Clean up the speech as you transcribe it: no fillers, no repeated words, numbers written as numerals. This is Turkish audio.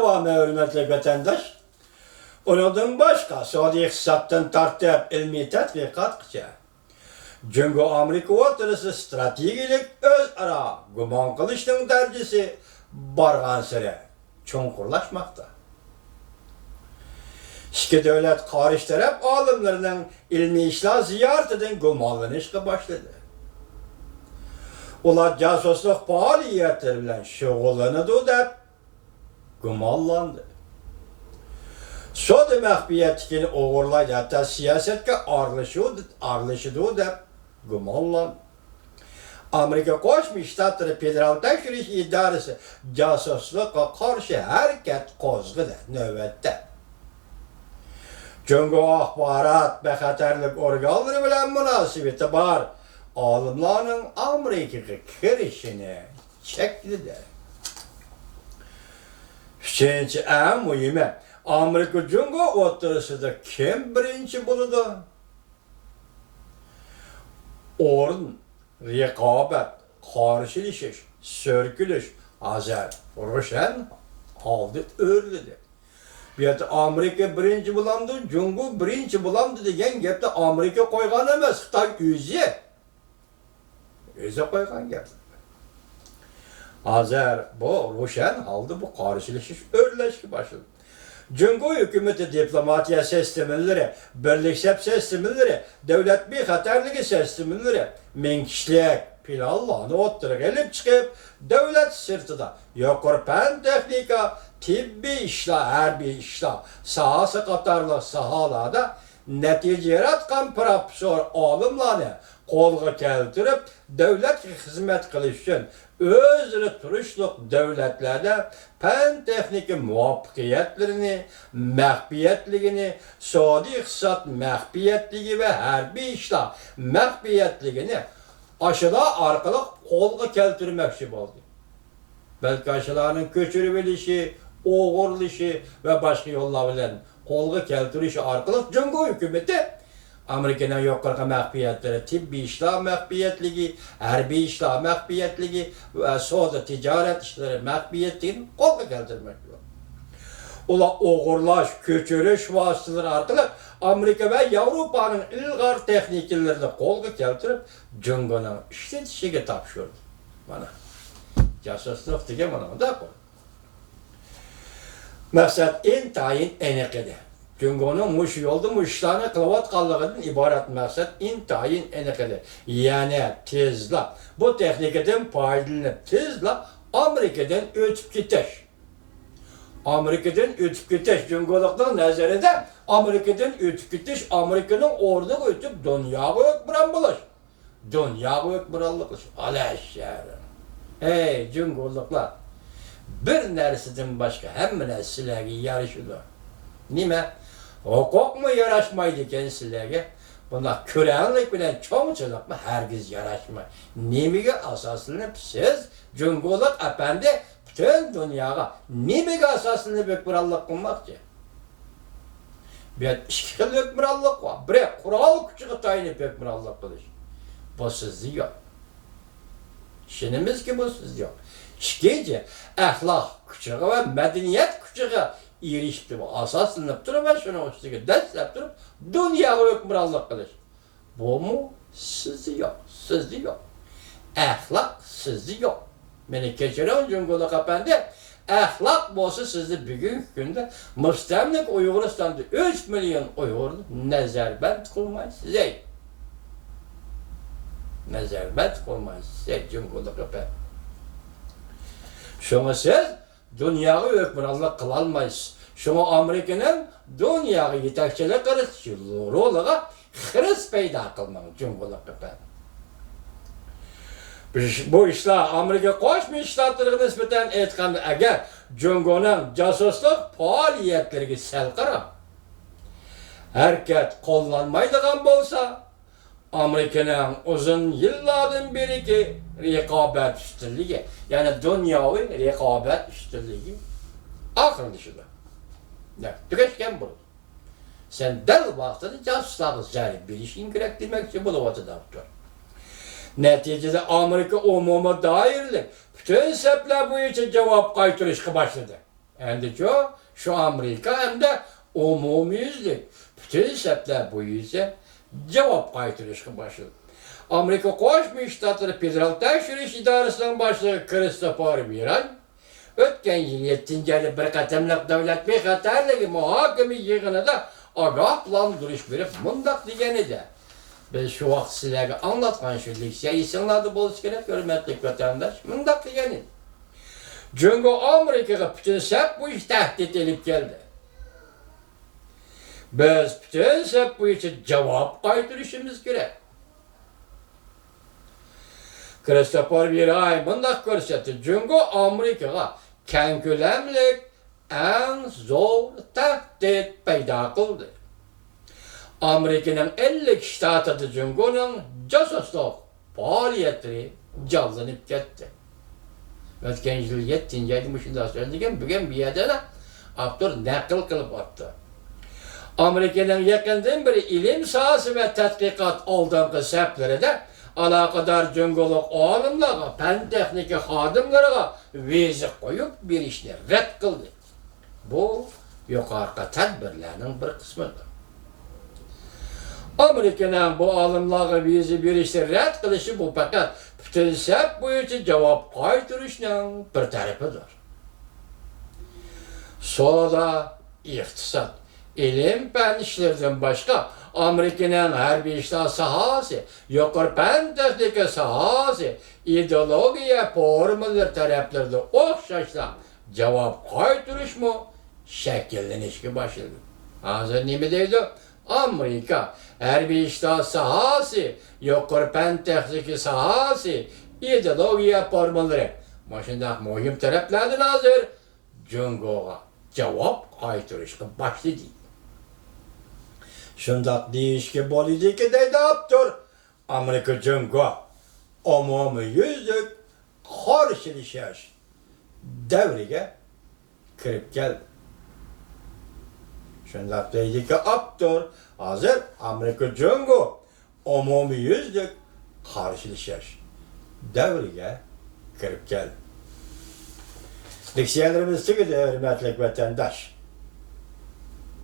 Devamı hürmetli vatandaş. Ondan başka Saudi iktisattan tartib ilmi tadqiqotgacha Cumhur Amerika o'rtasida strategik o'zaro gumon qilishning darajasi borgan-sari cho'nqurlashmoqda. İki devlet karşı taraf alimlerining ilmiy ishlar ziyaratidan gumonlanishga boshladi. Ular jasuslik faoliyatlari bilan shug'ullanadi deb gumonlandi. Sodi maxfiyatligini o'g'irlaydi, hatto siyosatga aralashadi deb gumonlandi. Amerika Qo'shma Shtatlari Federal tekshirish idorasi jasuslikqa qarshi harakat qo'zg'adi navbatda. Cumhur axborot bexatarlik organlari bilan munosabati bor olimlarning Amerikaga kirishini chekladi. Uchinchi eng muhimi, Amerika Cumhur o'rtasida kim birinchi bo'ladi? O'rin, raqobat, qarshilashish, so'rkilish hozir ro'shan holda o'riladi. Bu yerda Amerika birinchi bo'lamdi, Cumhur birinchi bo'lamdi degan gapda Amerika qo'ygan emas, Xitoy o'zi qo'ygan gap. Hozir bu ro'shan holda bu qarshilashish o'rlashga boshladi. Cumhur hükümeti diplomatiya sistemleri, birlik sistemleri, devlet bexatarligi sistemleri, mingkishlik planlarni o'ttirib elib chiqib, devlet sirtida yuqori fan texnika, tibbiy ishlar, harbiy ishlar, sahasi qatorli sohalarda natija yaratgan professor olimlarni qo'lga keltirib, davlatga xizmat qilish uchun o'zini turishliq davlatlarda fan texnika muvaffaqiyatlarini, maxfiyatligini, sodi iqtisod maxfiyatligi va harbiy ishlar maxfiyatligini aşılar orqali qo'lga keltirmoqchi bo'ldi. Balki aşılarning ko'chirib olishi, o'g'irlishi va boshqa yo'llar bilan qo'lga keltirishi orqali Cumhur hukumati Amerikaning yuqorgi maxfiyatlari, tibbiy ishlar maxfiyatligi, harbiy ishlar maxfiyatligi va savdo tijorat ishlari maxfiyatligini qo'lga keltirmoqchi bo'ldi. Ular o'g'irlash, ko'chirish vositalari orqali Amerika va Yevropaning ilg'or texnikalarini qo'lga keltirib, Cumhurning ishlatishiga topshirdi. Mana jasuslik degan mana bunday qo'l. Maqsad intayin aniq edi. Cumhurning mush yo'lda ishlarni qilayotganligidan iborat maqsad intayin aniq edi. Ya'ni tezlab bu texnikadan foydalanib tezlab Amerikadan o'tib ketish. Amerikadan o'tib ketish Cumhurlikning nazarida Amerikadan o'tib ketish Amerikaning o'rniga o'tib dunyoga hukmron bo'lish. Dunyoga hukmronlik qilish. Alashar. Hey Cumhurliklar, bir narsadan boshqa hamma narsa sizlarga yarashadi. Nima? Huquqmi yarashmaydi ekan sizlarga? Bunda ko'ranlik bilan cho'ngchilikmi hargiz yarashmaydi. Nimaga asoslanib siz Cumhurlik apandi butun dunyoga nimaga asoslanib hukmronlik qilmoqchi? Bu ikki xil hukmronlik bor. Biri qurol kuchiga tayinib hukmronlik qilish. Bu sizda yo'q. Ishonimizki bu sizda yo'q. Ikkinchi, axloq kuchiga va madaniyat kuchiga erishib asoslanib turib va shuni ustiga dastlab turib dunyoga hukmronlik qilish. Bu sizda yo'q, sizda yo'q. Axloq sizda yo'q. Meni kechiring Cumhurlik apandi, axloq bo'lsa sizda bugungi kunda mustamlik Uyg'uristonda 3 million Uyg'urni nazarband qilmaysiz. Nazarband qilmaysiz Cumhurlik apandi. Şuna siz dunyoga hukmronlik qila olmaysiz. Shunga Amerikaning dunyoga yetakchilik qilish roliga xiris paydo qilmang Cumhurlik apandi. Bu ishlar Amerika Qo'shma Shtatlariga nisbatan aytganda agar Cumhurning jasuslik faoliyatlariga sal qarab harakat qo'llanmaydigan bo'lsa, Amerikaning uzun yillardan beriki raqobat ustunligi, ya'ni dunyoviy raqobat ustunligi oxirlashadi. Tugashgan bo'ladi. Sen dal vaqtida jasuslarga zarb berishing kerak demoqchi bo'lyapti doktor. Neticede Amerika umumiy doirlik bütün sebepler bo'yicha javob qaytarishga boshladi. Hem de şu Amerika hem de umumiyüzlük. Bütün sepler bu yüzden cevap kaytırışkı başladı. Amerika Koşmuş Ştatları Federal Tekşiriş İdaresi'nin başlığı Christopher Viray, ötken yıl 7. ayda bir katemlik devlet bir hatarlığı muhakeme yığınında agahlandırış verip mındak degeni de. Biz şu vaqt sizlerge anlatkan şu leksiya isimlerde boluş gerek, hürmetli vatandaş, mındak degeni. Çünkü Amerika'ya bütün sep bu iş tehdit edip geldi. Biz bütün sep bu işe cevap kaytırışımız gerek. Christopher Viray mındak görsetti. Çünkü Amerika'ya kenkölemlik en zor tehdit peyda kıldı. Amerika'nın 50 ştatı Cumhur'un casusluk faaliyetleri canlanıp gitti. Ötken yıl 7. ayda söylediğim bugün bir yerde de aktör nakil kılıp attı. Amerika'nın yakından beri ilim sahası ve tatbikat aldığın sepleri de alakadar cüngoluk oğlumlara, pen tekniki hadımlara vize koyup bir işini red kıldı. Bu yukarı tedbirlerinin bir kısmıdır. Amerika'nın bu alımlara vize bir işini red kılışı bu fakat bütün sep boyunca cevap kaytırışının bir tarafıdır. Sonra iktisat, ilim pen işlerden başka Amerika'nın her bir işler sahası, yukarı pen tekniki sahası, ideolojiye formalar taraflarda okşaşla cevap kaytırış mı şekillenişki başladı. Hazır ne mi deydi? Amerika her bir işler sahası, yukarı pen tekniki sahası, ideolojiye formaları. Başında mühim taraflardan hazır, Cungo'ya cevap kaytırışkı başladı. Şundak değişki bolidi ki deydi aptır. Amerika Cungo umumi yüzlük karşılaşış devrige kirip geldi. Şundak deydi ki aptır. Hazır Amerika Cungo umumi yüzlük karşılaşış devrige kirip geldi. Leksiyelerimiz çıkıyor hürmetli vatandaş.